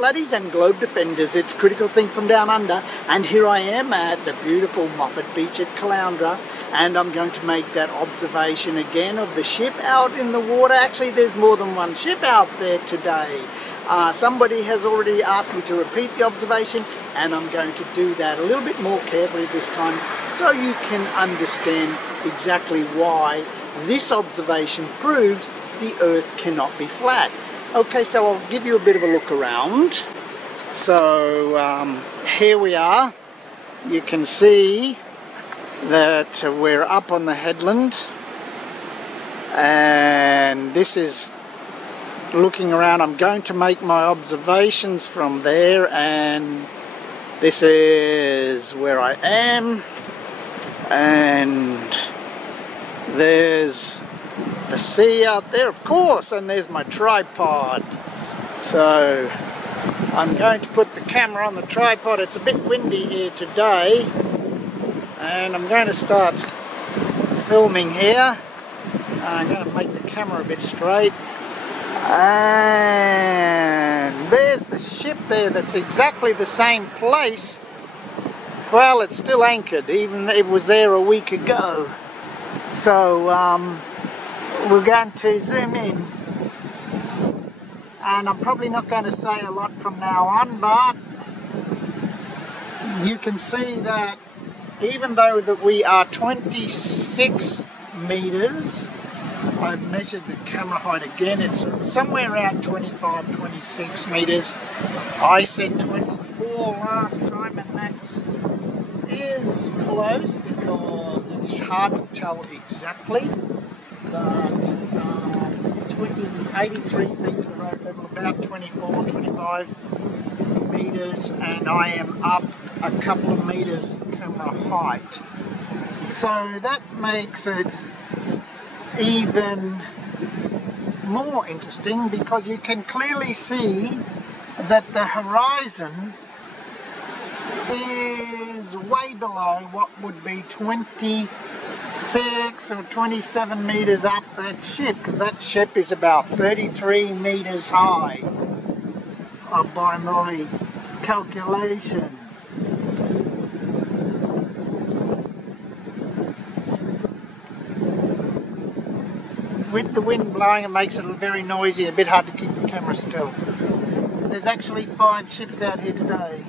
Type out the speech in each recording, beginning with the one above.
flatties and globe defenders, it's Critical Think from Down Under, and here I am at the beautiful Moffat Beach at Caloundra, and I'm going to make that observation again of the ship out in the water. Actually, there's more than one ship out there today. Somebody has already asked me to repeat the observation, and I'm going to do that a little bit more carefully this time so you can understand exactly why this observation proves the Earth cannot be flat. Okay, so I'll give you a bit of a look around. So here we are. You can see that we're up on the headland, and this is looking around. I'm going to make my observations from there, and this is where I am, and there's the sea out there, of course, and there's my tripod. So I'm going to put the camera on the tripod. It's a bit windy here today, and I'm going to start filming here. I'm going to make the camera a bit straight, and there's the ship there. That's exactly the same place. Well, it's still anchored, even though it was there a week ago. So we're going to zoom in, and I'm probably not going to say a lot from now on, but you can see that even though that we are 26 meters, I've measured the camera height again, it's somewhere around 25, 26 meters. I said 24 last time, and that is close because it's hard to tell exactly. But 83 feet to the road level, about 24, 25 meters, and I am up a couple of meters camera height. So that makes it even more interesting because you can clearly see that the horizon is way below what would be 26 or 27 meters up that ship, because that ship is about 33 meters high by my calculation. With the wind blowing, it makes it very noisy, a bit hard to keep the camera still. There's actually 5 ships out here today.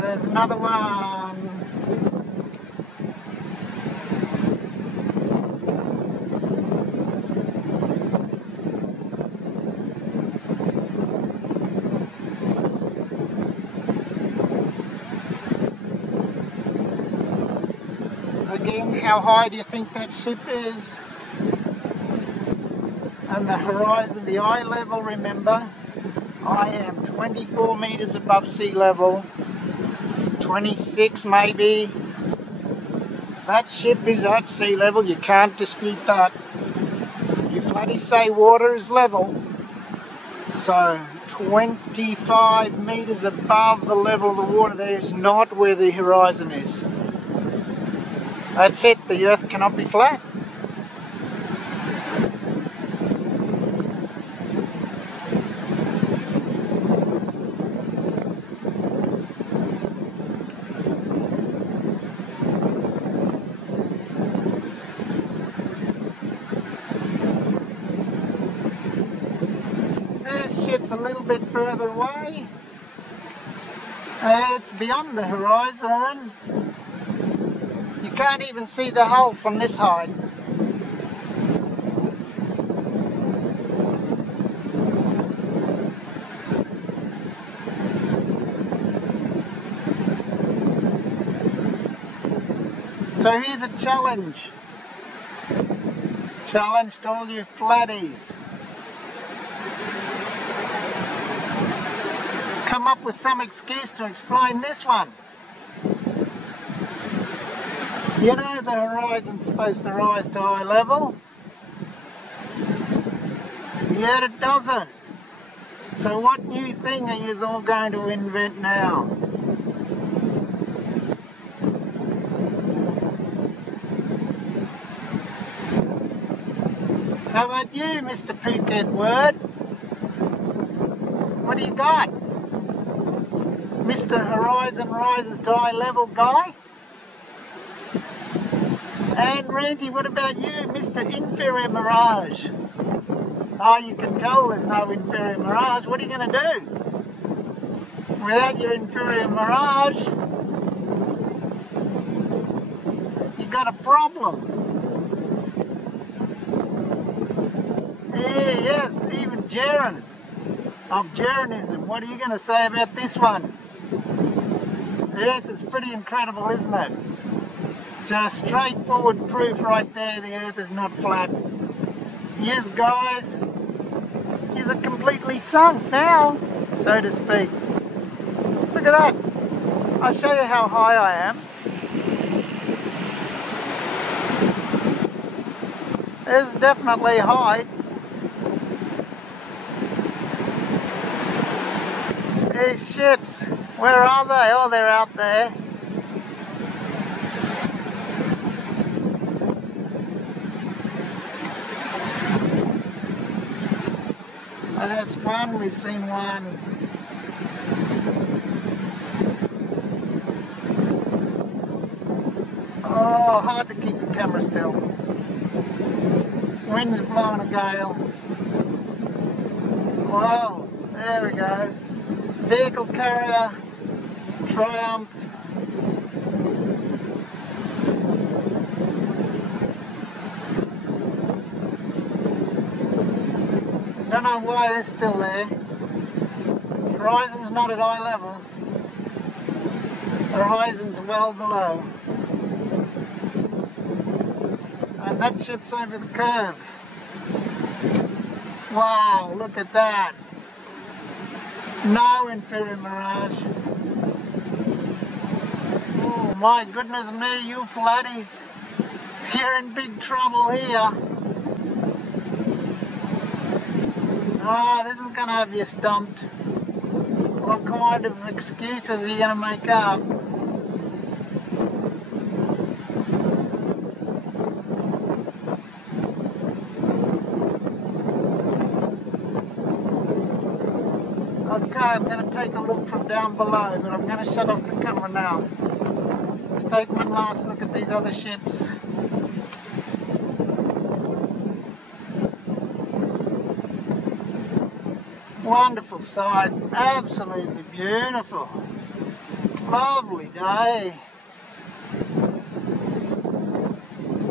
There's another one. Again, how high do you think that ship is? And the horizon, the eye level, remember, I am 24 meters above sea level. 26 maybe. That ship is at sea level, you can't dispute that. You flatties say water is level. So 25 meters above the level of the water, there is not where the horizon is. That's it, the Earth cannot be flat. Ship's a little bit further away. It's beyond the horizon. You can't even see the hull from this height. So here's a challenge. Challenge to all you flatties. Come up with some excuse to explain this one. You know the horizon's supposed to rise to eye level, yet it doesn't. So what new thing are you all going to invent now? How about you, Mr. Phuket Word? What do you got? Mr. Horizon Rises to Eye Level guy? And Randy, what about you, Mr. Inferior Mirage? Oh, you can tell there's no Inferior Mirage. What are you going to do? Without your Inferior Mirage, you got a problem. Yeah, yes, even Jaren of Jarenism. What are you going to say about this one? Yes, it's pretty incredible, isn't it? Just straightforward proof right there the earth is not flat. Yes, guys, is it completely sunk now, so to speak. Look at that. I'll show you how high I am. It's definitely high. These ships, where are they? Oh, they're out there. That's one, we've seen one. Oh, hard to keep the camera still. Wind's blowing a gale. Whoa, there we go. Vehicle carrier, Triumph. Don't know why they're still there. Horizon's not at eye level. Horizon's well below. And that ship's over the curve. Wow, look at that. No Inferior Mirage. Oh my goodness me, you flatties. You're in big trouble here. Oh, this is going to have you stumped. What kind of excuses are you going to make up? Okay, I'm going to take a look from down below, but I'm going to shut off the camera now. Let's take one last look at these other ships. Wonderful sight, absolutely beautiful. Lovely day.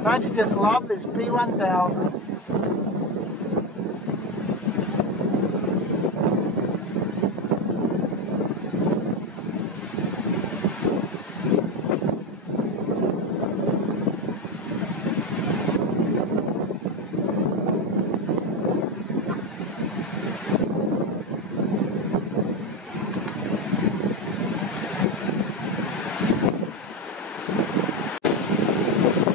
Don't you just love this P1000?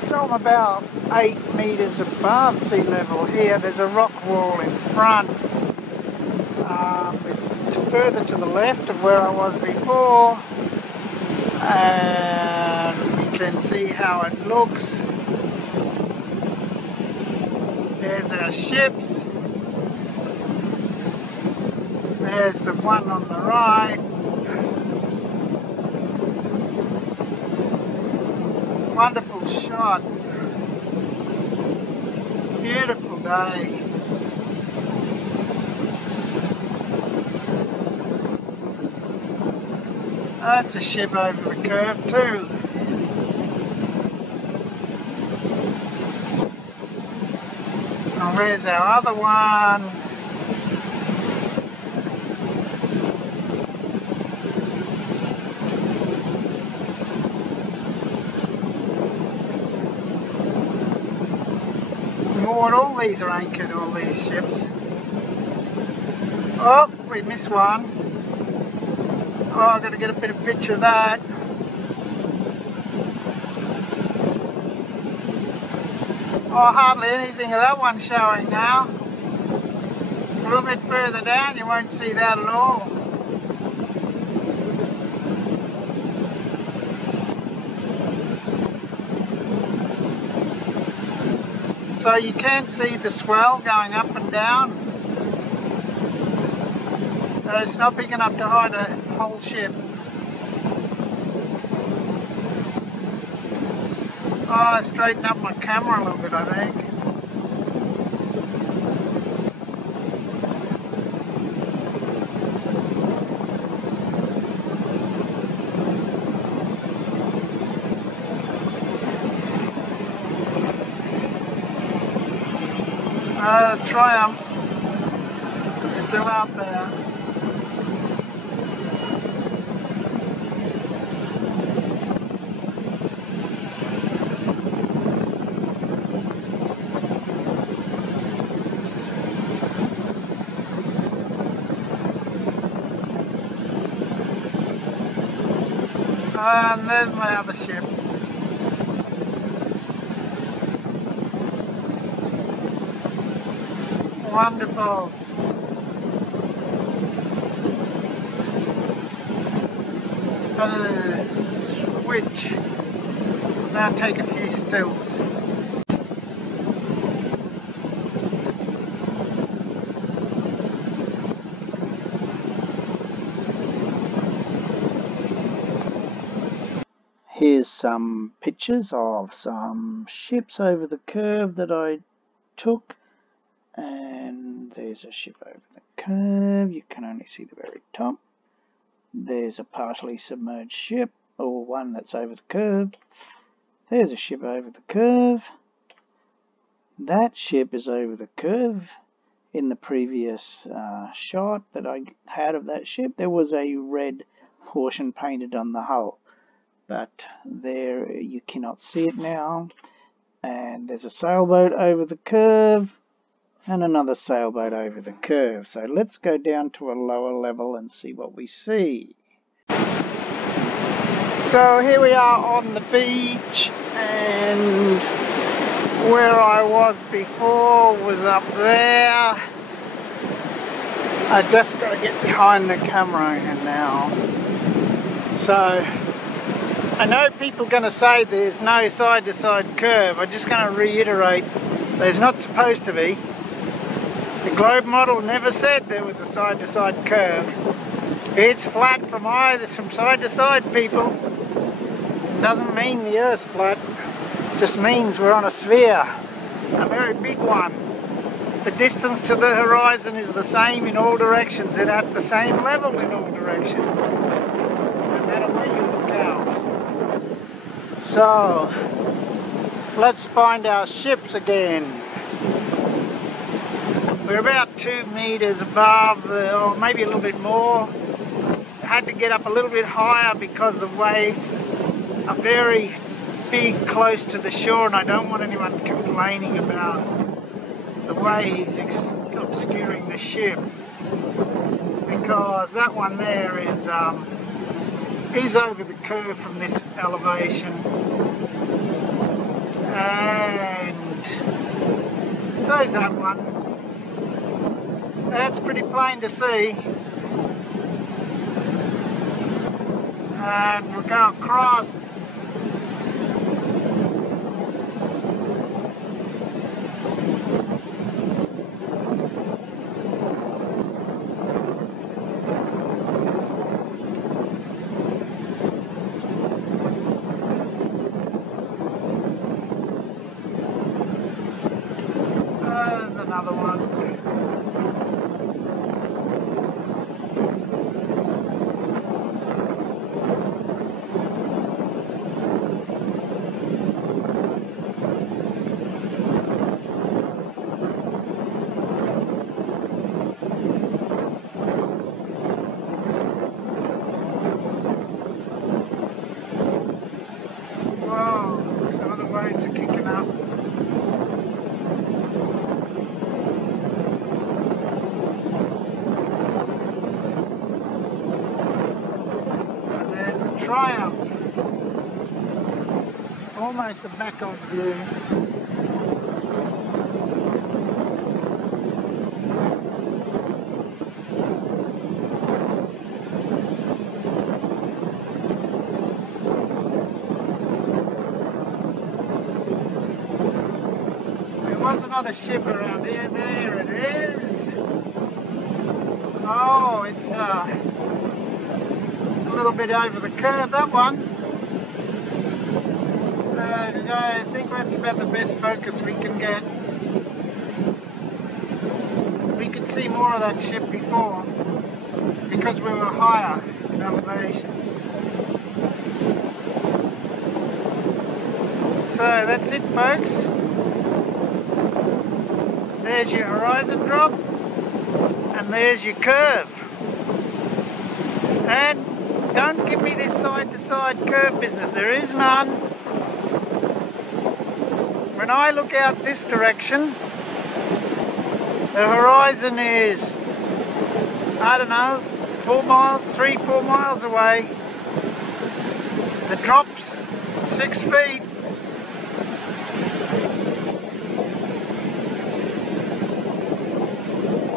So I'm about 8 meters above sea level here. There's a rock wall in front. It's further to the left of where I was before, and we can see how it looks. There's our ships. There's the one on the right. Wonderful shot. Beautiful day. That's a ship over the curve too. And where's our other one? Lord, all these are anchored, all these ships. Oh, we missed one. Oh, I've got to get a bit of picture of that. Oh, hardly anything of that one showing now. A little bit further down you won't see that at all. So you can see the swell going up and down. It's not big enough to hide a whole ship. Oh, I straightened up my camera a little bit, I think. Triumph is still out there. And there's my other ship. Wonderful. Switch. Now take a few stilts. Here's some pictures of some ships over the curve that I took. And there's a ship over the curve, you can only see the very top. There's a partially submerged ship, or one that's over the curve. There's a ship over the curve. That ship is over the curve. In the previous shot that I had of that ship, there was a red portion painted on the hull. But there you cannot see it now. And there's a sailboat over the curve. And another sailboat over the curve. So let's go down to a lower level and see what we see. So here we are on the beach, and where I was before was up there. I just got to get behind the camera here now. So I know people are going to say there's no side-to-side curve. I'm just going to reiterate, there's not supposed to be. The globe model never said there was a side-to-side curve. It's flat from side to side, people. It doesn't mean the Earth's flat. It just means we're on a sphere, a very big one. The distance to the horizon is the same in all directions and at the same level in all directions, no matter where you look out. So, let's find our ships again. We're about 2 meters above, or maybe a little bit more. Had to get up a little bit higher because the waves are very big close to the shore, and I don't want anyone complaining about the waves obscuring the ship, because that one there is over the curve from this elevation, and so is that one. That's pretty plain to see. And we'll go across. There's another one. Triumph. Almost a back of view. was another ship around here. There it is. Oh, it's a little bit over the curve, that one. I think that's about the best focus we can get. We could see more of that ship before because we were higher in elevation. So that's it, folks. There's your horizon drop and there's your curve. And don't give me this side-to-side curve business, there is none. When I look out this direction, the horizon is, I don't know, 4 miles away. The drop's 6 feet.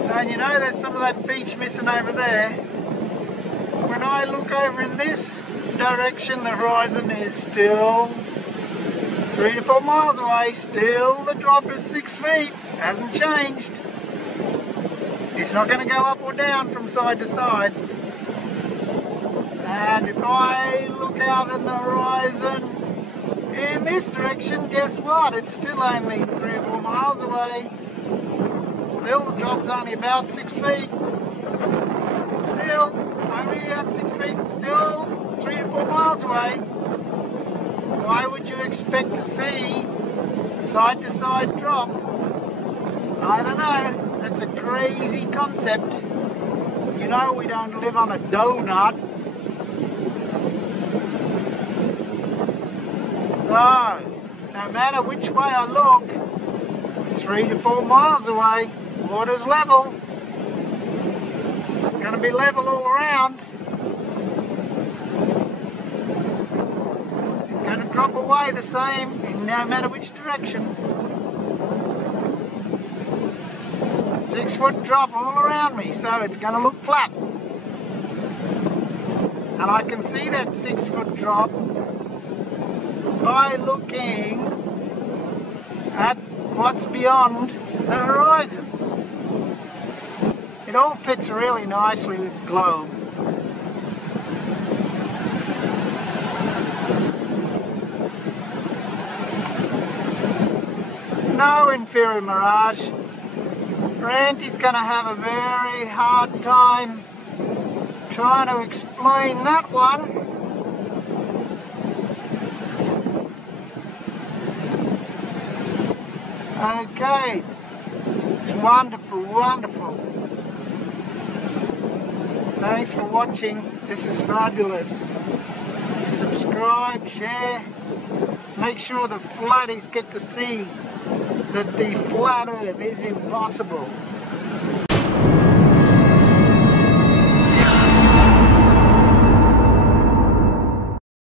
And you know there's some of that beach missing over there. When I look over in this direction, the horizon is still 3 to 4 miles away. Still the drop is 6 feet. Hasn't changed. It's not going to go up or down from side to side. And if I look out on the horizon in this direction, guess what? It's still only 3 or 4 miles away. Still the drop's only about 6 feet. Still only about 6 feet. Still 3 to 4 miles away. Why would you expect to see a side-to-side drop? I don't know. That's a crazy concept. You know we don't live on a donut. So, no matter which way I look, it's 3 to 4 miles away. Water's level. It's going to be level all around. It's going to drop away the same no matter which direction. 6 foot drop all around me, so it's going to look flat. And I can see that 6 foot drop by looking at what's beyond the horizon. It all fits really nicely with the globe. No inferior mirage. Randy's going to have a very hard time trying to explain that one. Okay, it's wonderful, wonderful. Thanks for watching. This is fabulous. Subscribe, share. Make sure the flatties get to see that the flat earth is impossible.